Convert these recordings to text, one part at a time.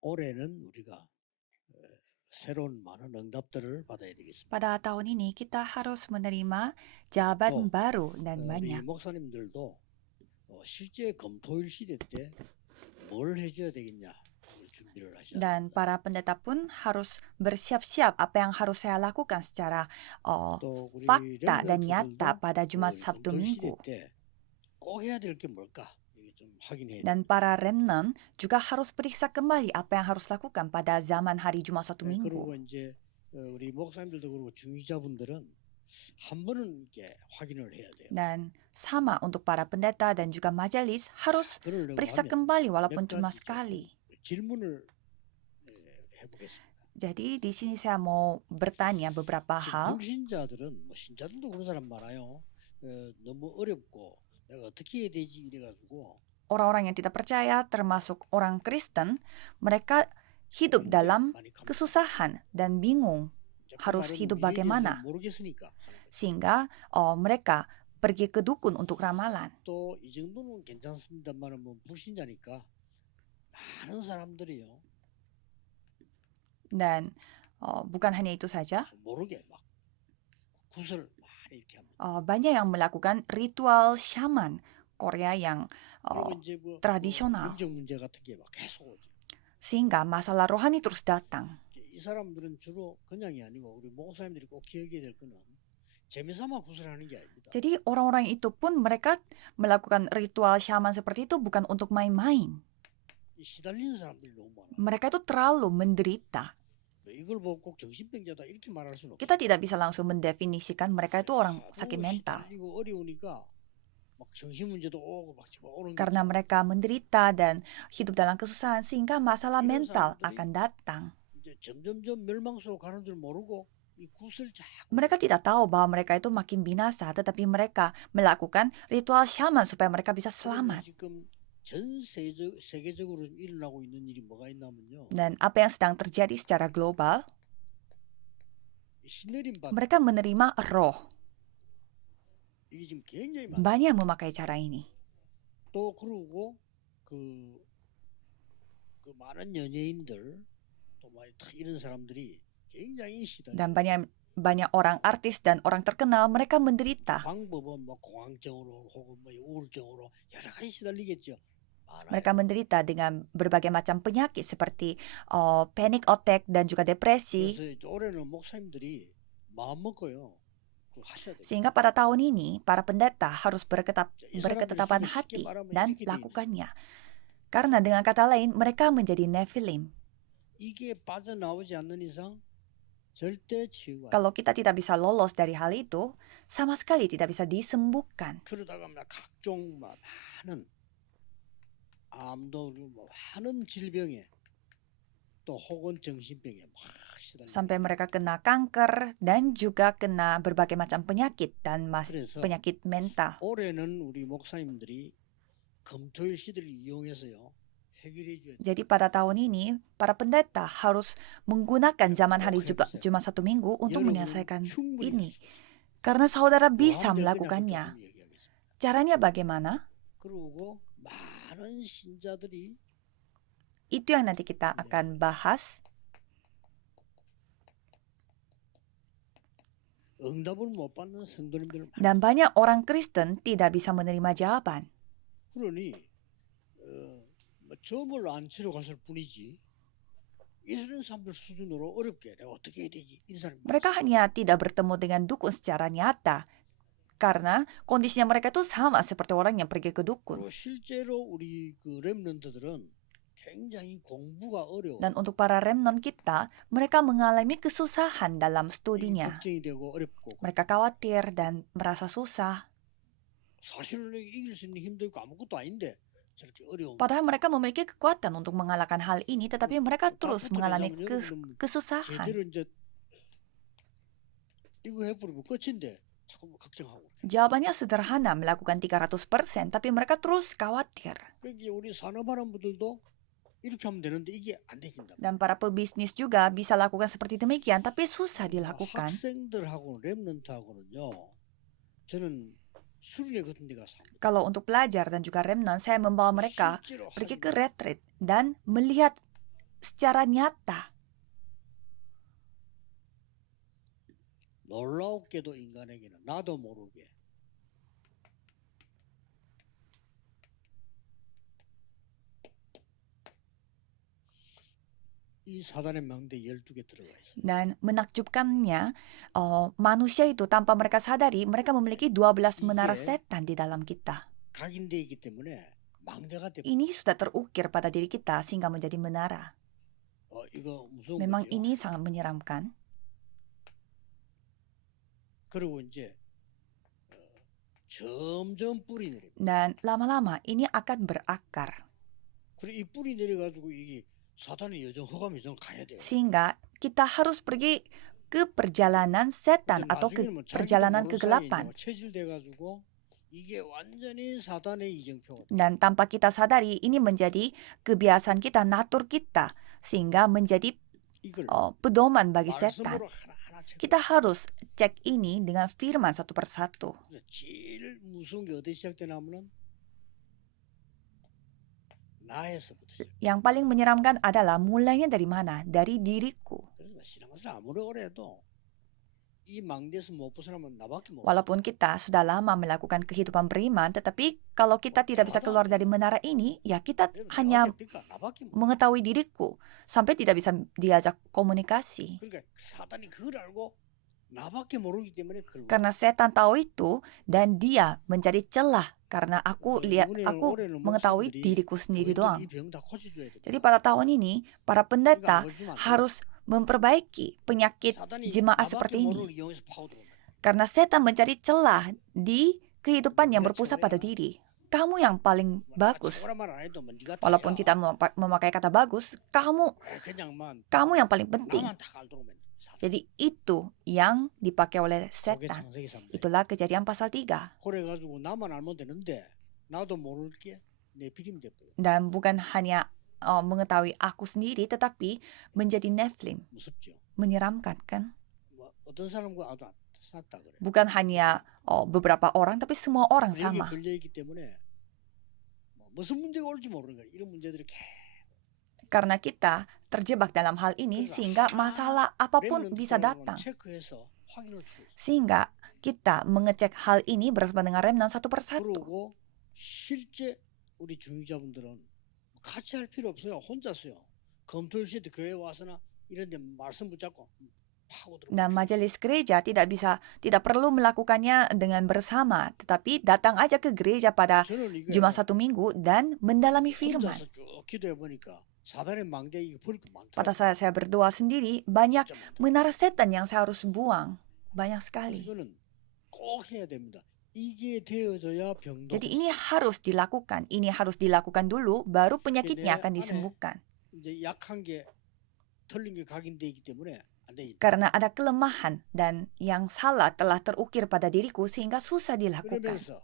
올해는 우리가 새로운 많은 응답들을 받아야 되겠습니다. Pada tahun ini kita harus menerima jawaban 또 baru dan 우리 banyak. 목사님들도 실제 검토일 시대 때 뭘 해줘야 되겠냐 준비를 하셔야 Dan 됩니다. para pendeta pun harus bersiap-siap apa yang harus saya lakukan secara 또 우리 fakta dan nyata 렘넌트들도 pada Jumat, Sabtu, 검토일 시대 Minggu. 때 꼭 해야 될 게 뭘까 이게 좀 확인해야 Dan para remnant juga harus periksa kembali apa yang harus lakukan pada zaman hari Jumat, Sabtu, 그리고 Minggu. 이제 우리 목사님들도 그렇고 중위자분들은 한 번은 이게 확인을 해야 돼요. Dan sama untuk para pendeta dan juga majelis harus 그러려고 periksa 하면 kembali walaupun 몇 cuma 가지 sekali. 질문을 해보겠습니다. Jadi di sini saya mau bertanya beberapa hal. 불신자들은 뭐 신자들도 그런 사람 많아요. 너무 어렵고 내가 어떻게 해야 되지 이래가지고 Orang-orang yang tidak percaya termasuk orang Kristen, mereka hidup dalam kesusahan dan bingung harus hidup bagaimana. 모르겠으니까 Sehingga mereka pergi ke dukun untuk ramalan. 또 이 정도는 괜찮습니다만 뭐 불신자니까 많은 사람들이요. Dan bukan hanya itu saja, 모르게 막 구슬 많이 이렇게 합니다. banyak yang melakukan ritual shaman Korea yang 그리고 이제 tradisional. 영적 문제 같은 게 막 계속 오죠. Sehingga masalah rohani terus datang. 이 사람들은 주로 그냥이 아니고 우리 목사님들이 꼭 기억해야 될 거는 재미삼아 구슬하는 게 아닙니다. Jadi orang-orang itu pun mereka melakukan ritual shaman seperti itu bukan untuk main-main. 시달리는 사람들이 너무 많아. Mereka itu terlalu menderita. 이걸 보고 꼭 정신병자다 이렇게 말할 수는 없어요. Kita tidak bisa langsung mendefinisikan mereka itu orang sakit mental. 시달리고 어려우니까 막 정신 문제도 오고 막 오는 Karena mereka menderita dan hidup dalam kesusahan sehingga masalah mental akan datang. 이제 점점점 멸망수로 가는 줄 모르고 이 구슬 자꾸 Mereka tidak tahu bahwa mereka itu makin binasa, tetapi mereka melakukan ritual shaman supaya mereka bisa selamat. 지금 전 세계적으로 일어나고 있는 일이 뭐가 있냐면요. Dan apa yang sedang terjadi secara global, 신내림 받 mereka menerima roh. 이게 지금 굉장히 많아. Banyak memakai cara ini. 또 그러고 그 많은 연예인들 또 많이 이런 사람들이 굉장히 시달려. Dan banyak orang artis dan orang terkenal mereka menderita. 방법은 뭐 공황증으로 혹은 뭐 우울증으로 여러 가지 시달리겠죠. 많아요. Mereka menderita dengan berbagai macam penyakit seperti panic attack dan juga depresi. 그래서 올해는 목사님들이 마음 먹고요. 그거 하셔야 돼요. Sehingga pada tahun ini para pendeta harus berketetapan hati dan lakukannya. Karena dengan kata lain mereka menjadi Nephilim. 이게 빠져나오지 않는 이상 절대 치유가 안 돼요. Kalau kita tidak bisa lolos dari hal itu, sama sekali tidak bisa disembuhkan. 그러다가 막 각종 막 많은 암도 뭐 많은 질병에 또 혹은 정신병에 막 시달려. Sampai mereka kena kanker dan juga kena berbagai macam penyakit dan 그래서 penyakit mental. 올해는 우리 목사님들이 검토일 시대를 이용해서요 해결해 줘야 돼요. Jadi pada tahun ini, para pendeta harus menggunakan zaman hari Jumat satu Minggu untuk 여러분은 menyelesaikan 충분히 ini. 할 수 있어요. Karena saudara 뭐 bisa 하면 되느냐고 melakukannya. 조금 얘기하겠습니다. Caranya bagaimana? 그리고 많은 신자들이 Itu yang nanti kita akan bahas. 응답을 못 받는 성도님들 많아요. Dan banyak orang Kristen tidak bisa menerima jawaban. 그러니 뭐 점을 안 치러 갔을 뿐이지 이런 사람들 수준으로 어렵게 내가 어떻게 해야 되지 이런 사람이 Mereka hanya tidak bertemu dengan dukun secara nyata. Karena kondisinya mereka itu sama seperti orang yang pergi ke dukun. 그리고 실제로 우리 그 렘넌트들은 굉장히 공부가 어려워. Dan untuk para remnant kita, mereka mengalami kesusahan dalam 이게 studinya. 걱정이 되고 어렵고 Mereka khawatir dan merasa susah. 사실은 이길 수 있는 힘도 있고 아무것도 아닌데 저렇게 어려운. Padahal mereka memiliki kekuatan untuk mengalahkan hal ini, tetapi mereka terus mengalami kesusahan. 제대로 이제 이거 해버리면 끝인데 자꾸 걱정하고. Jawabannya sederhana, melakukan 300%, tapi mereka terus khawatir. 그러니까 우리 산업하는 분들도 이렇게 하면 되는데 이게 안 되긴다. Dan para pebisnis juga bisa lakukan seperti demikian, tapi susah dilakukan. 학생들하고 렘넌트하고는요. 저는 수련회 같은 데 가서 Kalau untuk pelajar dan juga remnant, saya membawa mereka 실제로 pergi 하는 ke retreat dan melihat secara nyata. 놀라웠게도 인간에게는 나도 모르게 이 사단의 망대 12개 들어가 있어. Dan menakjubkannya, manusia itu tanpa mereka sadari, mereka memiliki 12 menara setan di dalam kita. 각인되어 있기 때문에 망대가 돼. Ini sudah terukir pada diri kita sehingga menjadi menara. 이거 무서운 Memang 거죠. ini sangat menyeramkan. 그리고 이제 점점 뿌리 내려. Dan lama-lama ini akan berakar. 그리고 이 뿌리 내려가지고 이게 사단의 여정 허감 여정 가야 돼요. Sehingga kita harus pergi ke perjalanan setan atau ke perjalanan kegelapan. 체질돼가지고 이게 완전히 사단의 이정표가 돼. Dan tanpa kita sadari, ini menjadi kebiasaan kita, natur kita. Sehingga menjadi 이걸 pedoman bagi setan. 말씀으로 하나하나 체크. Kita harus cek ini dengan firman satu persatu. 제일 무서운 게 어디 시작되냐면은 나에서부터 시작. Yang paling menyeramkan adalah mulainya dari mana? Dari diriku. 그래서 신앙생활 아무리 오래 해도 이 망대에서 못 벗어나면 나밖에 못. Walaupun kita sudah lama melakukan kehidupan beriman, tetapi kalau kita tidak bisa keluar dari menara ini, ya kita hanya 나밖에 못. mengetahui diriku sampai tidak bisa diajak komunikasi. 그러니까 사단이 그걸 알고 나밖에 모르기 때문에 그걸. Karena setan tahu itu dan dia mencari celah karena aku mengetahui diriku sendiri doang. Jadi pada tahun ini para pendeta harus memperbaiki penyakit jemaah seperti ini. Karena setan mencari celah di kehidupan yang berpusat pada diri. Kamu yang paling bagus. Walaupun kita memakai kata bagus, kamu yang paling penting. Jadi itu yang dipakai oleh setan. Itulah Kejadian pasal 3. 그래가지고 나만 알면 되는데 나도 모르게 내 비림 돼버려. Dan bukan hanya mengetahui aku sendiri, tetapi menjadi Nephilim. 무섭죠. Menyeramkan kan? 뭐 어떤 사람과 아도 쌌다 그래. Bukan hanya beberapa orang, tapi semua orang 여기에 sama. 걸려 있기 때문에 무슨 문제가 올지 모르는 거야. 이런 문제들이 Karena kita terjebak dalam hal ini sehingga masalah apapun bisa datang. 체크해서 확인을 해. Sehingga kita mengecek hal ini bersama dengan remnant satu persatu. 그리고 실제 우리 중직자분들은 같이 할 필요 없어요. 혼자서요. 검토일 시도 교회 와서나 이런 데 말씀 붙잡고 파고 들어. Nah, majelis gereja tidak perlu melakukannya dengan bersama, tetapi datang aja ke gereja pada 저는 이게 Jumat satu minggu dan mendalami firman. 혼자서 쭉 기도해 보니까 사단의 망대 이거 버릴 거 많다. Pada saat saya berdoa sendiri, banyak menara setan yang saya harus buang. Banyak sekali. 이거는 꼭 해야 됩니다. 이게 되어져야 병도. Jadi ini harus dilakukan. Ini harus dilakukan dulu, baru penyakitnya akan disembuhkan. 이제 약한 게 틀린 게 각인돼 있기 때문에 안 돼. Karena ada kelemahan dan yang salah telah terukir pada diriku sehingga susah dilakukan. 그러면서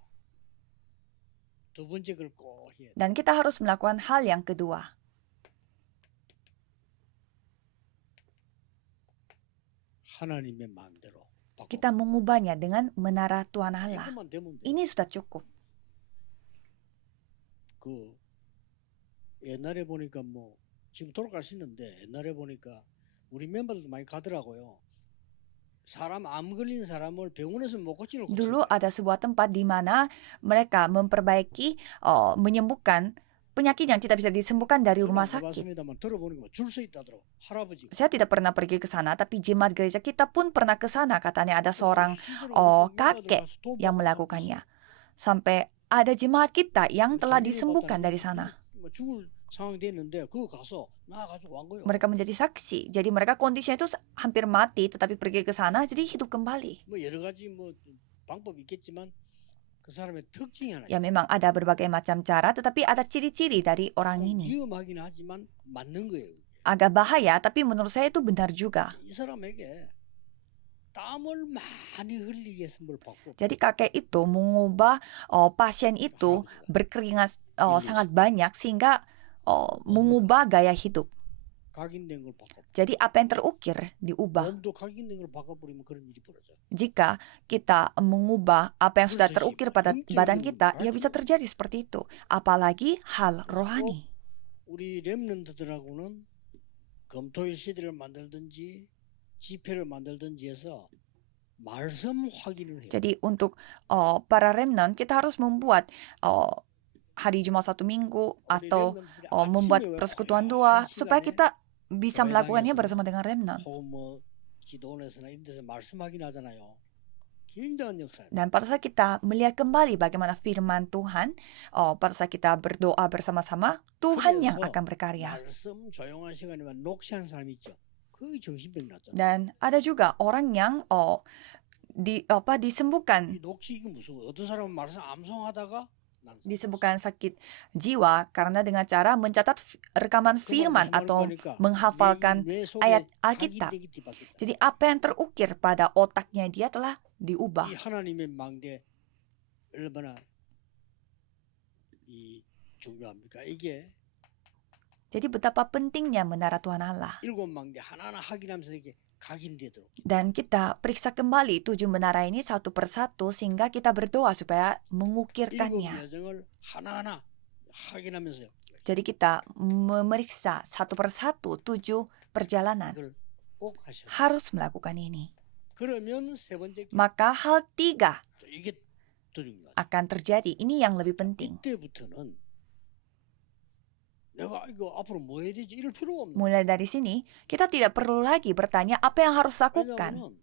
두 번째 걸 꼭 해야 돼. Dan kita harus melakukan hal yang kedua. 하나님의 마음대로. 바꿔. Kita mengubahnya dengan menara Tuhan Allah. 이것만 되면 돼. Ini sudah cukup. 그 옛날에 보니까 뭐 지금 돌아가시는데 옛날에 보니까 우리 멤버들도 많이 가더라고요. 사람 암 걸린 사람을 병원에서 못 고치는 거. Dulu ada sebuah tempat di mana mereka memperbaiki, menyembuhkan penyakit yang tidak bisa disembuhkan dari rumah sakit. 들어보니까 줄서 있다더라고. 할아버지. Saya tidak pernah pergi ke sana, tapi jemaat gereja kita pun pernah ke sana. Katanya ada seorang kakek yang melakukannya. Sampai ada jemaat kita yang telah disembuhkan dari sana. 죽을 상황이 됐는데 그거 가서 나가지고 온 거예요. Mereka menjadi saksi. Jadi mereka kondisinya itu hampir mati, tetapi pergi ke sana jadi hidup kembali. 뭐 여러 가지 뭐 방법이 있겠지만 그 사람의 특징이 하나. Ya memang ada berbagai macam cara, tetapi ada ciri-ciri dari orang ini. 위험하긴 하지만 맞는 거예요. Agak bahaya, tapi menurut saya itu benar juga. 이 사람에게 땀을 많이 흘리게 해서 뭘 바꿔. Jadi kakek itu mengubah pasien itu berkeringat sangat banyak sehingga mengubah gaya hidup. 각인된 걸 바꿔. Jadi apa yang terukir diubah. 몸도 각인된 걸 바꿔버리면 그런 일이 벌어져. Jika kita mengubah apa yang sudah terukir pada badan kita, ya bisa terjadi seperti itu. Apalagi hal rohani. 우리 렘넌트들하고는 검토일 시대를 만들든지 지표를 만들든지 해서 말씀 확인을 해요. Jadi untuk para remnant kita harus membuat hari Jumat 1 minggu 우리 atau 렘넌트들이 아침에 membuat 왜 persekutuan 한 doa supaya 시간에 kita bisa melakukannya 교회당에서 bersama dengan remnant. 혹은 뭐 기도원에서나 이런 데서 말씀 확인하잖아요. 굉장한 역사예요. Dan pada saat kita melihat kembali bagaimana firman Tuhan, pada saat kita berdoa bersama-sama, Tuhan yang 그래서 akan berkarya. 말씀 조용한 시간에만 녹취하는 사람이 있죠. 거의 정신병 났잖아요. Dan ada juga orang yang disembuhkan 이 녹취 이거 무슨 어떤 사람은 말씀 암송하다가 나는 disebutkan sakit jiwa karena dengan cara mencatat rekaman firman atau menghafalkan ayat Alkitab. Jadi apa yang terukir pada otaknya dia telah diubah. 이 하나님의 망대 얼마나 이 중요합니까? 이게 Jadi betapa pentingnya menara Tuhan Allah. 7망대 하나하나 확인하면서 이게 각인되도록. Dan kita periksa kembali 7 menara ini satu persatu sehingga kita berdoa supaya 7 mengukirkannya. 여정을 하나하나 확인하면서요. Jadi kita memeriksa satu persatu 7 perjalanan. 이걸 꼭 하셔야 돼요. Harus melakukan ini. 그러면 세 번째 Maka hal 3 이게 더 중요하죠. akan terjadi. Ini yang lebih penting. 이때부터는 내가 이거 앞으로 뭐 해야 되지 이럴 필요가 없는. Mulai dari sini, kita tidak perlu lagi bertanya apa yang harus lakukan. 왜냐하면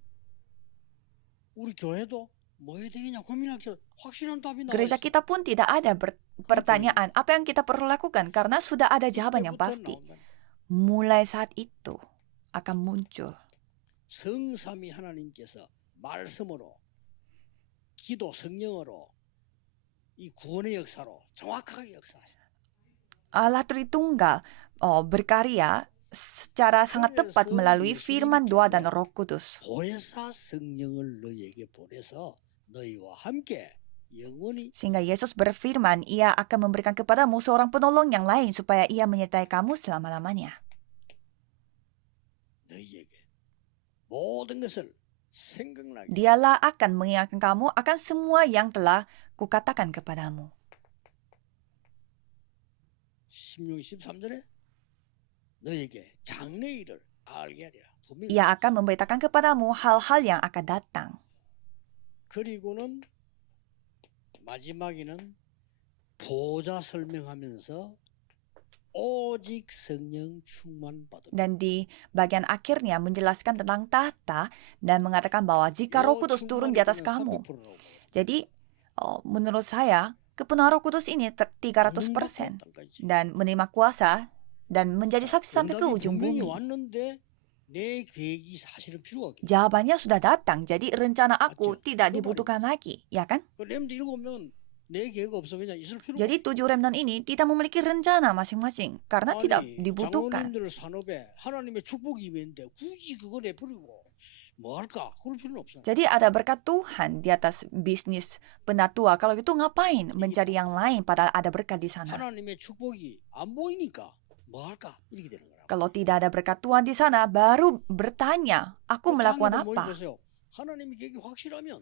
우리 교회도 뭐 해야 되겠냐 고민할 게 확실한 답이 나와 Gereja 있어. kita pun tidak ada pertanyaan apa yang kita perlu lakukan karena sudah ada jawaban yang 그때부터 pasti. 나온다. Mulai saat itu akan muncul. 성삼위 하나님께서 말씀으로 기도 성령으로 이 구원의 역사로 정확하게 역사하셔. Allah Tritunggal berkarya secara sangat tepat melalui firman doa dan Roh Kudus. 보혜사 성령을 너희에게 보내서 너희와 함께 영원히 Sehingga Yesus berfirman, ia akan memberikan kepadamu seorang penolong yang lain supaya ia menyertai kamu selama-lamanya. 너희에게 모든 것을 생각나게 Dialah akan mengingatkan kamu akan semua yang telah kukatakan kepadamu. 16, 13절에 너희에게 장래일을 알게 하리라. 분명히 Ia akan memberitakan kepadamu hal-hal yang akan datang. 그리고는 마지막에는 보좌 설명하면서 오직 성령 충만 받은 Dan di bagian akhirnya menjelaskan tentang tahta dan mengatakan bahwa jika Roh Kudus turun di atas kamu. Jadi menurut saya kepenuhan Roh Kudus ini 300% dan menerima kuasa dan menjadi saksi sampai ke ujung bumi. 왔는데 내 계획이 사실은 필요하겠. Jawabannya sudah datang, jadi rencana aku tidak dibutuhkan lagi, ya kan? 그 렘드 7명 내 계획 없어 그냥 있을 필요. Jadi 7 remnant ini tidak memiliki rencana masing-masing karena tidak dibutuhkan. 장로님들 산업에 하나님의 축복이 임했는데 굳이 그거 내버리고 뭐 할까? 그럴 필요는 없어. Jadi ada berkat Tuhan di atas bisnis penatua. Kalau gitu ngapain mencari yang lain padahal ada berkat di sana? 하나님의 축복이 안 보이니까 뭐 할까? 이렇게 되는 거라. Kalau tidak ada berkat Tuhan di sana, baru bertanya, aku melakukan apa? 보세요. 하나님의 계획이 확실하면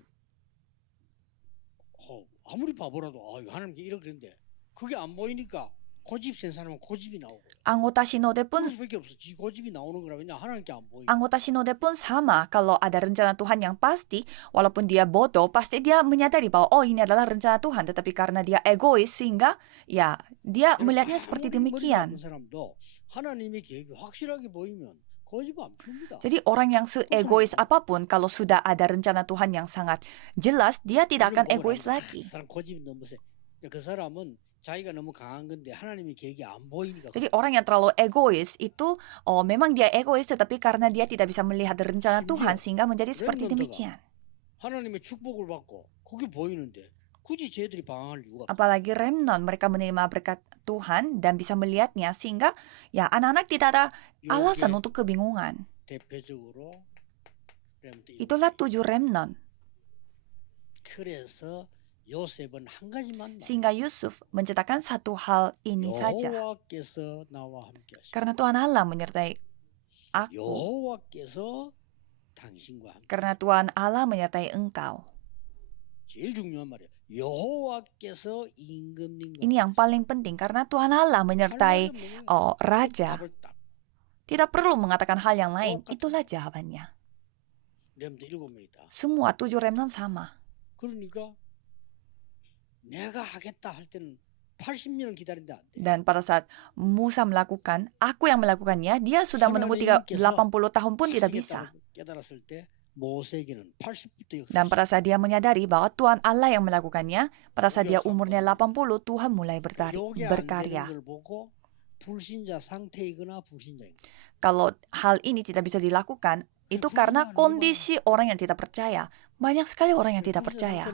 아무리 바보라도 하나님께 이렇게 그랬는데 그게 안 보이니까 고집 센 사람은 고집이 나오고. Anggota sinode pun 그것밖에 없어. 지 고집이 나오는 거라 왜냐 하나님께 안 보이고. Anggota sinode pun sama, kalau ada rencana Tuhan yang pasti, walaupun dia bodoh, pasti dia menyadari bahwa ini adalah rencana Tuhan, tetapi karena dia egois sehingga ya dia melihatnya seperti demikian. 사람도 하나님의 계획이 확실하게 보이면 고집 안 핍니다. Jadi orang yang seegois apapun, kalau sudah ada rencana Tuhan yang sangat jelas, dia tidak akan egois lagi. 사람 고집이 너무 세. 그 사람은 자기가 너무 강한 건데 하나님의 계획이 안 보이니까. Jadi orang yang terlalu egois itu memang dia egois, tetapi karena dia tidak bisa melihat rencana Tuhan sehingga menjadi seperti demikian. 하나님의 축복을 받고 그게 보이는데 굳이 쟤들이 방황할 이유가 없어. Apalagi remnant, mereka menerima berkat Tuhan dan bisa melihatnya sehingga ya anak-anak tidak ada alasan untuk kebingungan. 대표적으로 Itulah 7 remnant. 그래서 요셉은 한 가지만 Sehingga Yusuf menceritakan satu hal ini saja. 여호와께서 나와 함께 하시고 Karena Tuhan Allah menyertai aku. 여호와께서 당신과 함께. Karena Tuhan Allah menyertai engkau. 제일 중요한 말이에요. 여호와께서 임금님과 Ini yang paling penting karena Tuhan Allah menyertai raja. Tidak perlu mengatakan hal yang lain. Itulah jawabannya. 렘도 7명이다. Semua 7 remnant sama. 그러니까 내가 하겠다 할 때는 80년을 기다린다 안 돼. Dan pada saat Musa melakukan, aku yang melakukannya, dia sudah menunggu 80 tahun pun tidak bisa. 깨달았을 때 모세에게는 80부터 Dan pada saat dia menyadari bahwa Tuhan Allah yang melakukannya, pada saat dia umurnya 80, Tuhan mulai berkarya. 불신자 상태이거나 불신자인 거야. Kalau hal ini tidak bisa dilakukan, itu karena kondisi orang yang tidak percaya. Banyak sekali orang yang tidak percaya.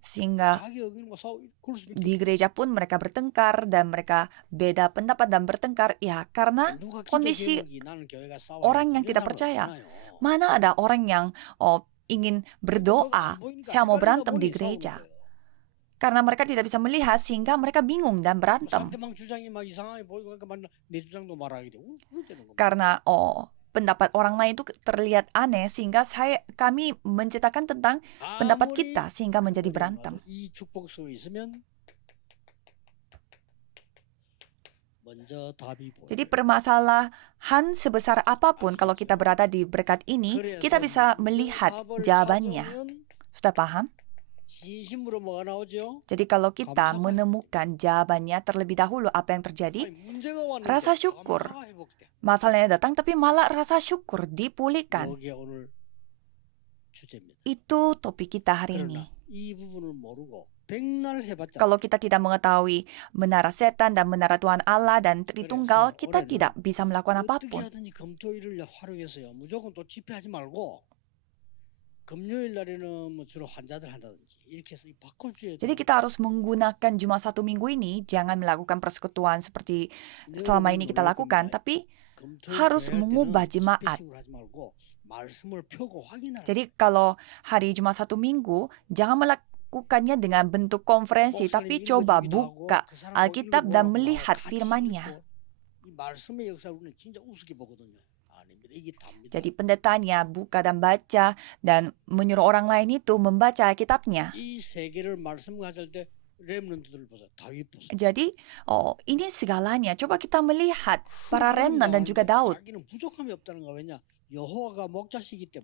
Sehingga di gereja pun mereka bertengkar dan mereka beda pendapat dan bertengkar. Ya, karena kondisi orang yang tidak percaya. Mana ada orang yang ingin berdoa, saya mau berantem di gereja. Karena mereka tidak bisa melihat sehingga mereka bingung dan berantem. Karena pendapat orang lain itu terlihat aneh sehingga kami menceritakan tentang pendapat kita sehingga menjadi berantem. Jadi permasalahan sebesar apapun kalau kita berada di berkat ini, kita bisa melihat jawabannya. Sudah paham? Jadi kalau kita menemukan jawabannya terlebih dahulu apa yang terjadi, rasa syukur. Masalahnya datang tapi malah rasa syukur dipulihkan. Itu topik kita hari ini. Kalau kita tidak mengetahui menara setan dan menara Tuhan Allah dan Tritunggal, kita tidak bisa melakukan apapun. Jadi kita harus menggunakan Jumat 1 Minggu ini, jangan melakukan persekutuan seperti selama ini kita lakukan, tapi harus mengubah jemaat. Jadi kalau hari Jumat 1 Minggu, jangan melakukannya dengan bentuk konferensi, tapi coba buka Alkitab dan melihat firman-Nya. Jadi pendetanya buka dan baca dan menyuruh orang lain itu membaca Alkitabnya. Jadi, ini segalanya. Coba kita melihat para remnant dan juga Daud.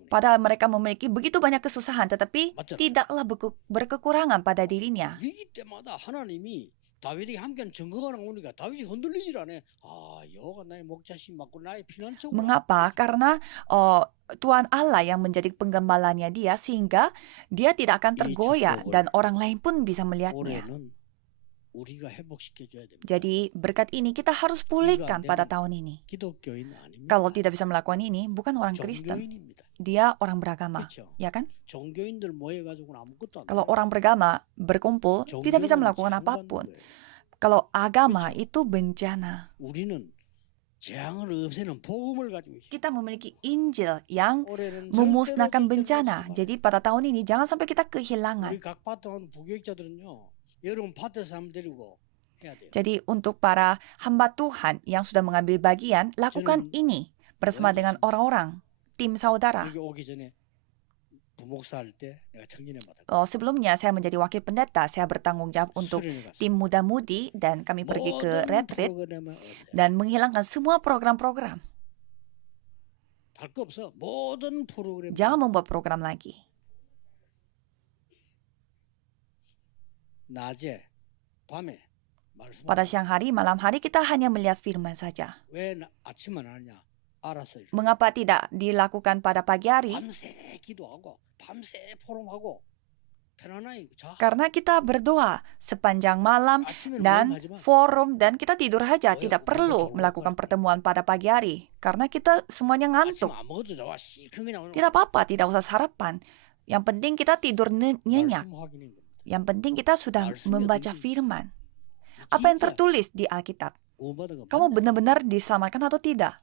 Padahal mereka memiliki begitu banyak kesusahan, tetapi tidaklah berkekurangan pada dirinya. Mengapa? Karena Tuhan Allah yang menjadi penggembalanya dia, sehingga dia tidak akan tergoyah dan orang lain pun bisa melihatnya. Jadi berkat ini kita harus pulihkan pada tahun ini. Kalau tidak bisa melakukan ini, bukan orang Kristen. Dia orang beragama, ya kan? Kalau orang beragama berkumpul, tidak bisa melakukan apapun. Kalau agama itu bencana. Kita memiliki Injil yang memusnahkan bencana. Jadi pada tahun ini jangan sampai kita kehilangan. Jadi untuk para hamba Tuhan yang sudah mengambil bagian, lakukan ini bersama dengan orang-orang, tim saudara. Sebelumnya saya menjadi wakil pendeta, saya bertanggung jawab untuk tim muda-mudi dan kami pergi ke retreat dan menghilangkan semua program-program. Jangan membuat program lagi. Pada siang hari, malam hari kita hanya melihat firman saja. Mengapa tidak dilakukan pada pagi hari? Karena kita berdoa sepanjang malam dan forum dan kita tidur saja. Tidak perlu melakukan pertemuan pada pagi hari. Karena kita semuanya ngantuk. Tidak apa-apa, tidak usah sarapan. Yang penting kita tidur nyenyak. Yang penting kita sudah membaca firman. Apa yang tertulis di Alkitab? Kamu benar-benar diselamatkan atau tidak?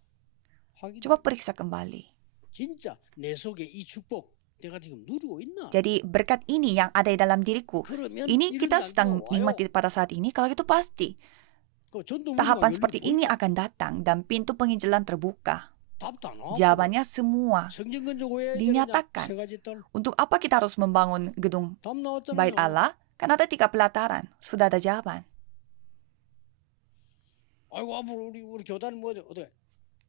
Coba periksa kembali. Jadi berkat ini yang ada di dalam diriku, ini kita sedang nikmati pada saat ini. Kalau itu pasti tahapan seperti ini akan datang dan pintu penginjilan terbuka. Jawabannya semua dinyatakan. Untuk apa kita harus membangun gedung Bait Allah? Karena ada 3 pelataran. Sudah ada jawaban. 아이고 앞으로 우리 교단은 뭐 어때?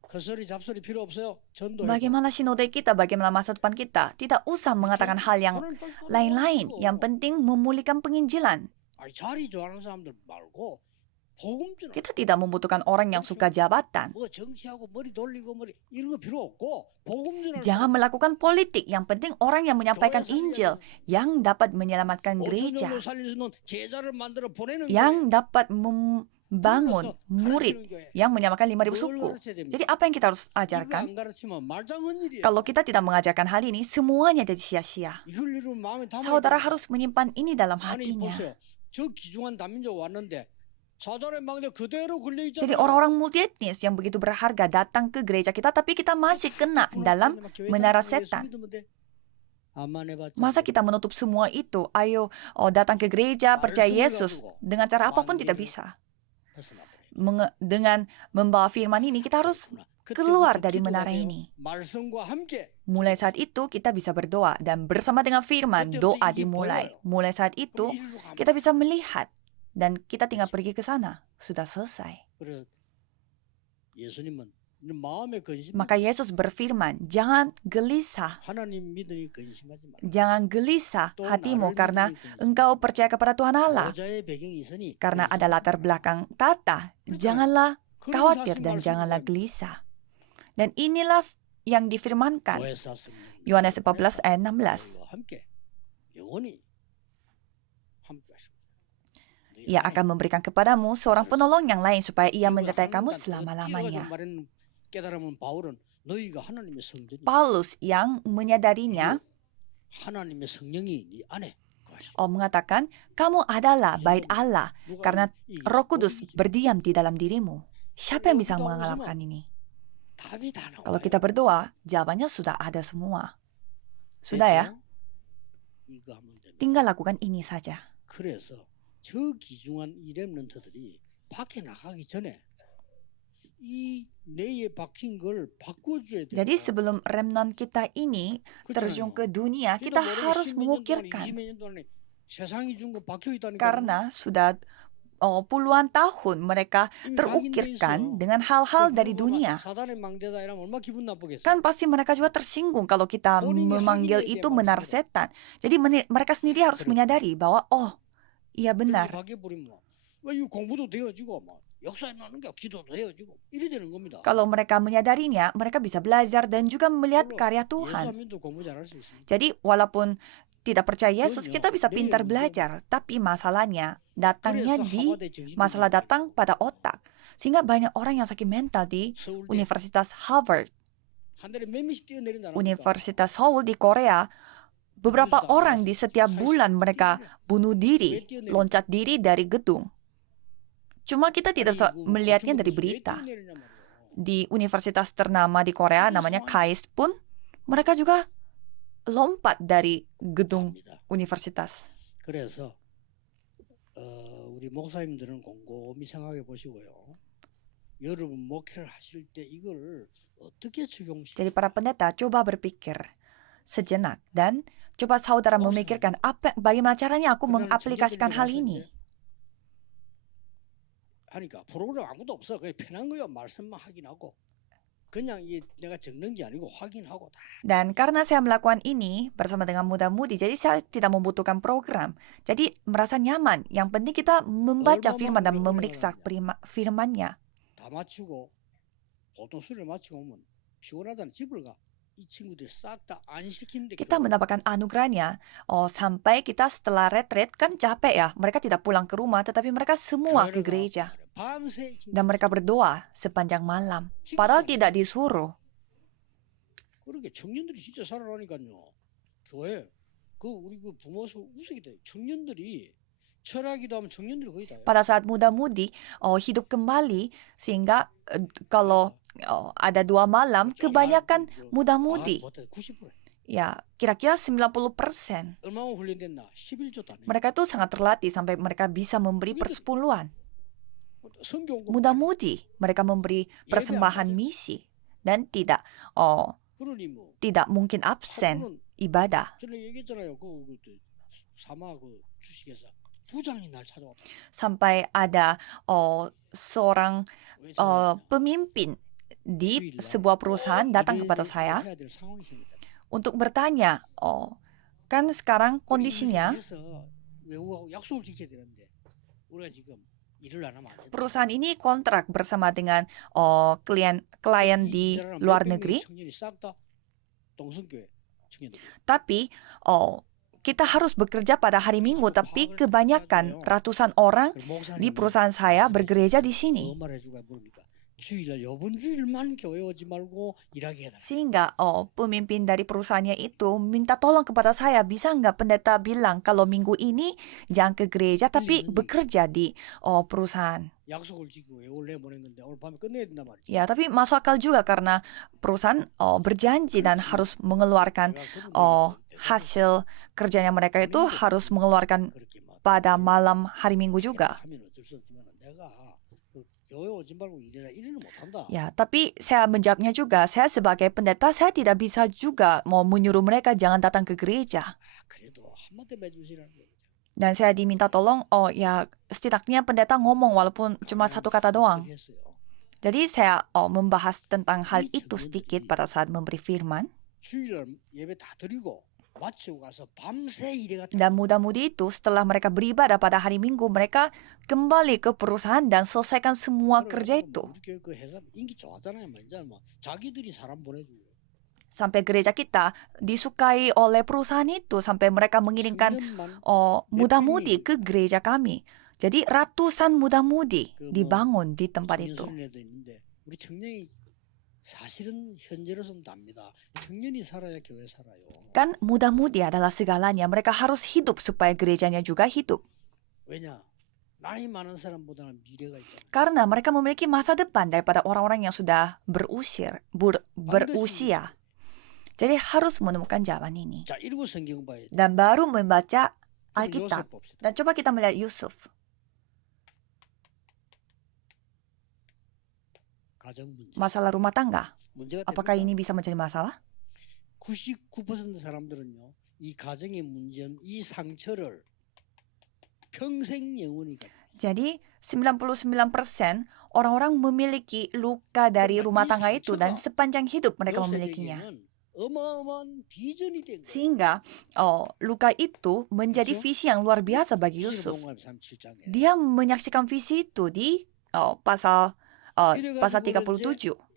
헛소리 잡소리 필요 없어요. 전도해. Bagaimana sinode kita, bagaimana masa depan kita? Tidak usah mengatakan hal yang lain-lain. Yang penting memulihkan penginjilan. 아니 자리 좋아하는 사람들 말고 복음 좀. Kita tidak membutuhkan orang yang suka jabatan. 뭐 정치하고 머리 돌리고 머리 이런 거 필요 없고 복음 좀. Jangan melakukan politik. Yang penting orang yang menyampaikan Injil, yang dapat menyelamatkan gereja, yang dapat membangun murid yang menyamakan 5.000 suku. Jadi apa yang kita harus ajarkan? Kalau kita tidak mengajarkan hal ini, semuanya jadi sia-sia. Saudara harus menyimpan ini dalam hatinya. Jadi orang-orang multietnis yang begitu berharga datang ke gereja kita, tapi kita masih kena dalam menara setan. Masa kita menutup semua itu? Ayo datang ke gereja, percaya Yesus. Dengan cara apapun tidak bisa. Dengan membawa firman ini, kita harus keluar dari menara ini. Mulai saat itu kita bisa berdoa, dan bersama dengan firman, doa dimulai. Mulai saat itu kita bisa melihat, dan kita tinggal pergi ke sana. Sudah selesai. Maka Yesus berfirman, jangan gelisah. Jangan gelisah hatimu karena engkau percaya kepada Tuhan Allah. Karena ada latar belakang tata. Janganlah khawatir dan janganlah gelisah. Dan inilah yang difirmankan. Yohanes 14 ayat 16. Ia akan memberikan kepadamu seorang penolong yang lain supaya ia menyertai kamu selama-lamanya. Paulus yang menyadarinya mengatakan, kamu adalah bait Allah karena Roh Kudus berdiam di dalam dirimu. Siapa yang bisa mengalahkan ini? Kalau kita berdoa, jawabannya sudah ada semua. Sudah ya? Tinggal lakukan ini saja. 저 귀중한 이 렘넌트들이 밖에 나가기 전에 이 내에 박힌 걸 바꿔줘야 돼. Jadi sebelum remnant kita ini terjun ke dunia, kita harus memikirkan. Karena sudah puluhan tahun mereka terukirkan dengan hal-hal dari dunia. Kan pasti mereka juga tersinggung kalau kita memanggil itu menara setan. Jadi mereka sendiri harus menyadari bahwa iya benar. Kalau mereka menyadarinya, mereka bisa belajar dan juga melihat karya Tuhan. Jadi walaupun tidak percaya Yesus, kita bisa pintar belajar. Tapi masalahnya masalah datang pada otak. Sehingga banyak orang yang sakit mental di Universitas Harvard. Universitas Seoul di Korea, beberapa orang di setiap bulan mereka bunuh diri, loncat diri dari gedung. Cuma kita tidak bisa melihatnya dari berita. Di universitas ternama di Korea, namanya KAIST pun, mereka juga lompat dari gedung universitas. 그래서 우리 목사님들은 곰곰이 생각해 보시고요. 여러분 목회를 하실 때 이걸 어떻게 적용시켜? Jadi para pendeta coba berpikir sejenak dan coba saudara memikirkan bagaimana caranya aku mengaplikasikan hal ini. 하니까 프로그램 아무도 없어. 그냥 편한 거요. 말씀만 확인하고. 그냥 이 내가 적는 게 아니고 확인하고 다. Dan karena saya melakukan ini bersama dengan muda-mudi, jadi saya tidak membutuhkan program. Jadi merasa nyaman. Yang penting kita membaca firman dan memeriksa firmannya. 다 마치고 보통 수를 마치고 오면 피곤하다는 집을 가. Kita mendapatkan anugerahnya sampai kita setelah retreat kan capek ya. Mereka tidak pulang ke rumah tetapi mereka semua ke gereja. Dan mereka berdoa sepanjang malam. Padahal tidak disuruh. Pada saat muda-mudi hidup kembali sehingga kalau ada 2 malam, kebanyakan muda-mudi. Ya, kira-kira 90%. Mereka itu sangat terlatih sampai mereka bisa memberi persepuluhan. Muda-mudi, mereka memberi persembahan misi dan tidak mungkin absen ibadah. 부장이 날 찾아왔다. Sampai ada seorang 왜 찾아왔냐? pemimpin di 주일날 sebuah perusahaan 꼭 datang 이래야 kepada 될, saya 해야 될 상황이 생겼다. untuk bertanya, kan sekarang 우리 kondisinya 일을 해서 외국하고 약속을 지켜야 되는데 우리가 지금 일을 안 하면 안 된다. perusahaan ini kontrak bersama dengan klien di 사람 luar 몇 negeri, 명의 청년이 싹 다 동성교회 청년들. tapi kita harus bekerja pada hari Minggu, tapi kebanyakan ratusan orang di perusahaan saya bergereja di sini. 뭐 말해주고 모르니까 주일날 이번 주일만 교회 오지 말고 일하게 해달라. Sehingga pemimpin dari perusahaannya itu minta tolong kepada saya, bisa nggak pendeta bilang kalau minggu ini jangan ke gereja tapi bekerja di perusahaan. 약속을 지키고 원래 보낸 건데 오늘 밤에 끝내야 된단 말이지. Ya, tapi masuk akal juga karena perusahaan berjanji dan harus mengeluarkan hasil kerjanya mereka itu harus mengeluarkan 그렇게 막 pada malam hari Minggu juga. 하면 어쩔 수 없지만 내가 그 교회 오지 말고 일해라 이래는 못한다. Ya, tapi saya menjawabnya juga, saya sebagai pendeta, saya tidak bisa juga mau menyuruh mereka jangan datang ke gereja. 그래도 한마디 해주시라는 거죠. Dan saya diminta tolong, ya setidaknya pendeta ngomong walaupun cuma satu kata doang. Jadi saya membahas tentang hal itu sedikit pada saat memberi firman. 주일날 예배 다 드리고 마치고 가서 밤새 일해 갔다. Dan muda-mudi itu setelah mereka beribadah pada hari Minggu, mereka kembali ke perusahaan dan selesaikan semua kerja itu. 우리 교회 그 회사 인기 좋았잖아요. 먼저 뭐 자기들이 사람 보내주고. Sampai gereja kita disukai oleh perusahaan itu, sampai mereka mengirimkan muda-mudi ke gereja kami. Jadi ratusan muda-mudi dibangun di tempat itu. 우리 청년이 사실은 현재로서는 답니다. 청년이 살아야 교회 살아요. Kan muda-mudi adalah segalanya. Mereka harus hidup supaya gerejanya juga hidup. 왜냐? 나이 많은 사람보다는 미래가 있잖아. Karena mereka memiliki masa depan daripada orang-orang yang sudah berusia. Jadi harus menemukan jawaban ini. 자, 읽고 성경 봐야 돼. Dan baru membaca 그럼 Alkitab. 요셉 봅시다. Dan coba kita melihat Yusuf. 가정 문제. Masalah rumah tangga. 문제가 Apakah 됩니다. ini bisa menjadi masalah? 99% 사람들은요. 이 가정의 문제, 이 상처를 평생 영원히 갖고 Jadi 99% orang-orang memiliki luka dari rumah tangga itu dan sepanjang hidup mereka memilikinya. 요셉에게는 어마어마한 비전이 된 거예요. Sehingga luka itu menjadi visi yang luar biasa bagi Yusuf. 시스봉합 37장에. Dia menyaksikan visi itu di pasal 37.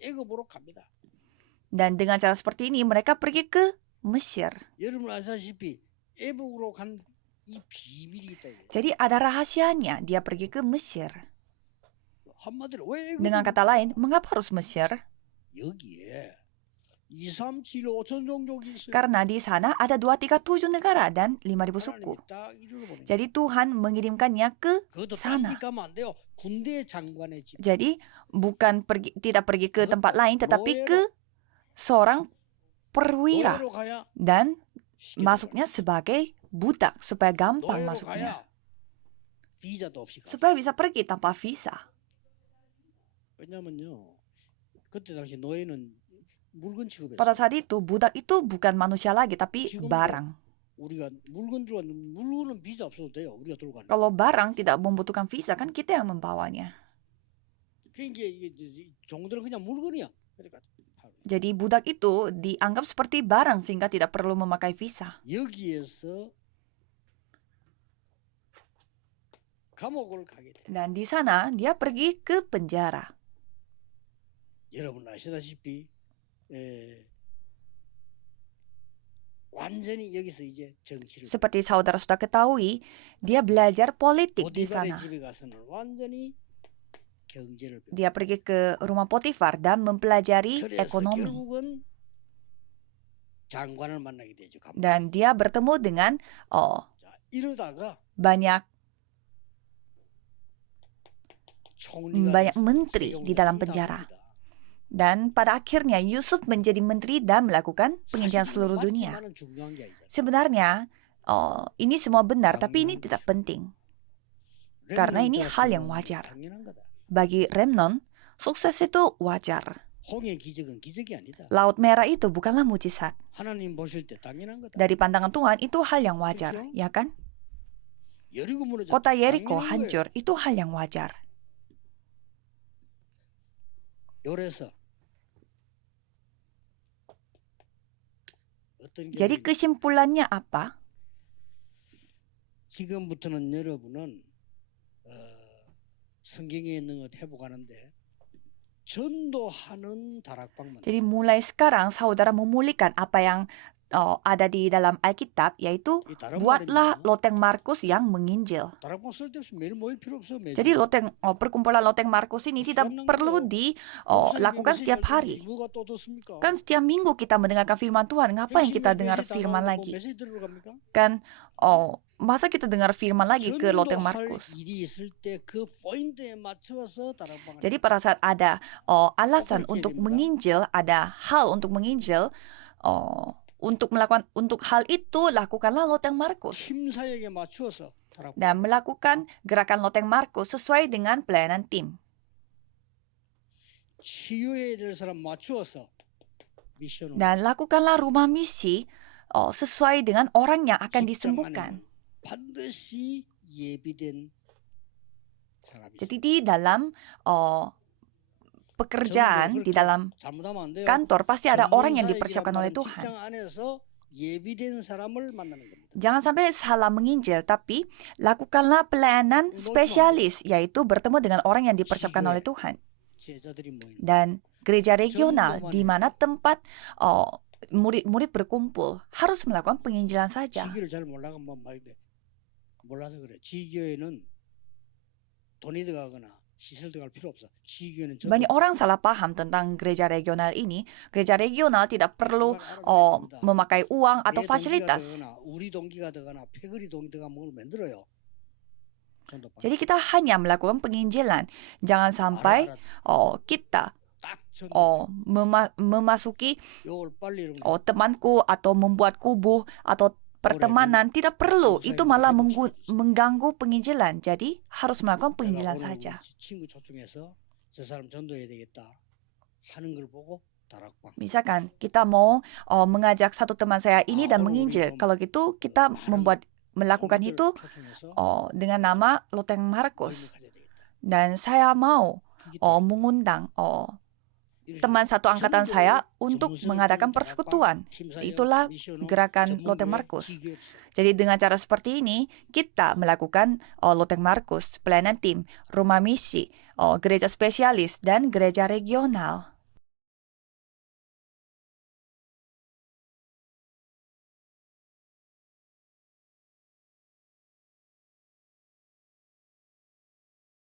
애굽으로 갑니다. Dan dengan cara seperti ini mereka pergi ke Mesir. 여러분 아시다시피 애굽으로 간 이 비밀이 있다. 이거예요. Jadi ada rahasianya dia pergi ke Mesir. 한마디로 왜 애굽? Dengan kata lain, mengapa harus Mesir? 여기에 2, 3, 7, 5천 종족이 있어요. Karena di sana ada 237 negara dan 5.000 suku. 하나님이 딱 이루러 보내요. Jadi Tuhan mengirimkannya ke 그것도 sana. 딴집 가면 안 돼요. 군대 장관의 집. Jadi tidak pergi ke tempat lain, tetapi ke seorang perwira 노예로 가야 dan 쉽게 masuknya sebagai budak supaya 들어가요. gampang 노예로 masuknya, 가야 비자도 없이 가. supaya bisa pergi tanpa visa. 왜냐면요. 그때 당시 노예는 물건 취급했어요. Pada saat itu budak itu bukan manusia lagi tapi 지금도 barang. 우리가 물건 들어왔는데 물건은 비자 없어도 돼요. 우리가 들고 가는. Kalau barang tidak membutuhkan visa kan kita yang membawanya. 그러니까 이게 종들은 그냥 물건이야. 그러니까 Jadi budak itu dianggap seperti barang sehingga tidak perlu memakai visa. 여기에서 감옥을 가게 돼. Dan di sana dia pergi ke penjara. 여러분 아시다시피 완전히 여기서 이제 정치를 Seperti saudara sudah ketahui, dia belajar politik di 보디발의 sana. 집에 가서는 완전히 경제를 배워. Dia pergi ke rumah Potifar dan mempelajari 그래서 ekonomi. 결국은 장관을 만나게 되죠. Dan dia bertemu dengan 자, 이러다가 banyak 총리가 menteri di dalam penjara. Dan pada akhirnya Yusuf menjadi menteri dan melakukan penginjalan seluruh dunia. Sebenarnya ini semua benar, tapi ini tidak penting. Karena ini hal yang wajar. Bagi Remnon, sukses itu wajar. 홍해 기적은 기적이 아니다. Laut Merah itu bukanlah mujizat. 하나님 보실 때 당연한 거다. Dari pandangan Tuhan itu hal yang wajar, ya kan? 여리고 무너졌다. kota Yeriko 당연한 거예요. hancur. Itu hal yang wajar. 그래서 어떤 Jadi 결론이 kesimpulannya apa? 지금부터는 여러분은 성경에 있는 것 회복하는데 전도하는 다락방만 Jadi mulai sekarang saudara memulihkan apa yang ada di dalam Alkitab, yaitu 이 다른 buatlah 말입니다. loteng Markus yang menginjil. 다락방 쓸데없이 매일 모일 필요 없어. 매주. Jadi perkumpulan loteng Markus ini tidak perlu dilakukan setiap hari. 누가 또 듣습니까? Kan setiap minggu kita mendengarkan firman Tuhan, ngapain kita dengar firman lagi? 메시지 들으러 갑니까? Kan masa kita dengar firman lagi ke loteng 전도할 Markus? 일이 있을 때 그 포인트에 맞춰서 다락방을 Jadi pada saat ada alasan untuk menginjil, ada hal untuk menginjil, untuk hal itu lakukanlah loteng Markus 팀 사역에 맞추어서 다락방. dan melakukan gerakan loteng Markus sesuai dengan pelayanan tim. 치유해야 될 사람 맞추어서 미션을 Dan lakukanlah rumah misi sesuai dengan orang yang akan 직장 disembuhkan. 안에는 반드시 예비된 사람이 Jadi di dalam pekerjaan, di dalam 잘못하면 안 돼요. kantor pasti ada orang yang 전문사역이란 dipersiapkan oleh 말은 Tuhan. 직장 안에서 예비된 사람을 만나는 겁니다. Jangan sampai salah menginjil, tapi lakukanlah pelayanan spesialis, yaitu bertemu dengan orang yang dipersiapkan oleh Tuhan. 제자들이 모이는 Dan gereja regional, di mana tempat murid-murid berkumpul, harus melakukan penginjilan saja. 지교를 잘 몰라가면 말인데 몰라서 그래. 지교에는 돈이 들어가거나 시설 들어갈 필요 없어. 지교는 Banyak orang salah paham tentang gereja regional ini. Gereja regional tidak perlu memakai uang atau fasilitas. 우리 동기가 되거나 패거리 동기가 뭘 만들어요. 전도방. Jadi kita hanya melakukan penginjilan. Jangan sampai kita 딱 전도. memasuki 요걸 빨리 이런 temanku atau membuat kubu atau pertemanan. Tidak perlu. Itu malah mengganggu penginjilan. Jadi harus melakukan penginjilan 내가 오늘 saja. 친구 초청해서 저 사람 전도해야 되겠다 하는 걸 보고 다락방. Misalkan kita mau mengajak satu teman saya ini dan menginjil. Kalau gitu kita melakukan itu dengan nama Loteng Markus. Dan saya mau mengundang teman satu angkatan saya untuk mengadakan persekutuan. Itulah gerakan Loteng Markus. Jadi dengan cara seperti ini, kita melakukan Loteng Markus, pelayanan tim, rumah misi, gereja spesialis, dan gereja regional.